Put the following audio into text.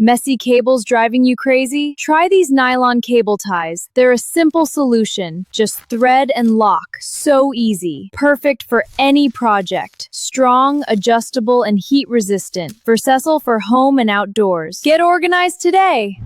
Messy cables driving you crazy? Try these nylon cable ties. They're a simple solution. Just thread and lock. So easy. Perfect for any project. Strong, adjustable, and heat resistant. Versatile for home and outdoors. Get organized today.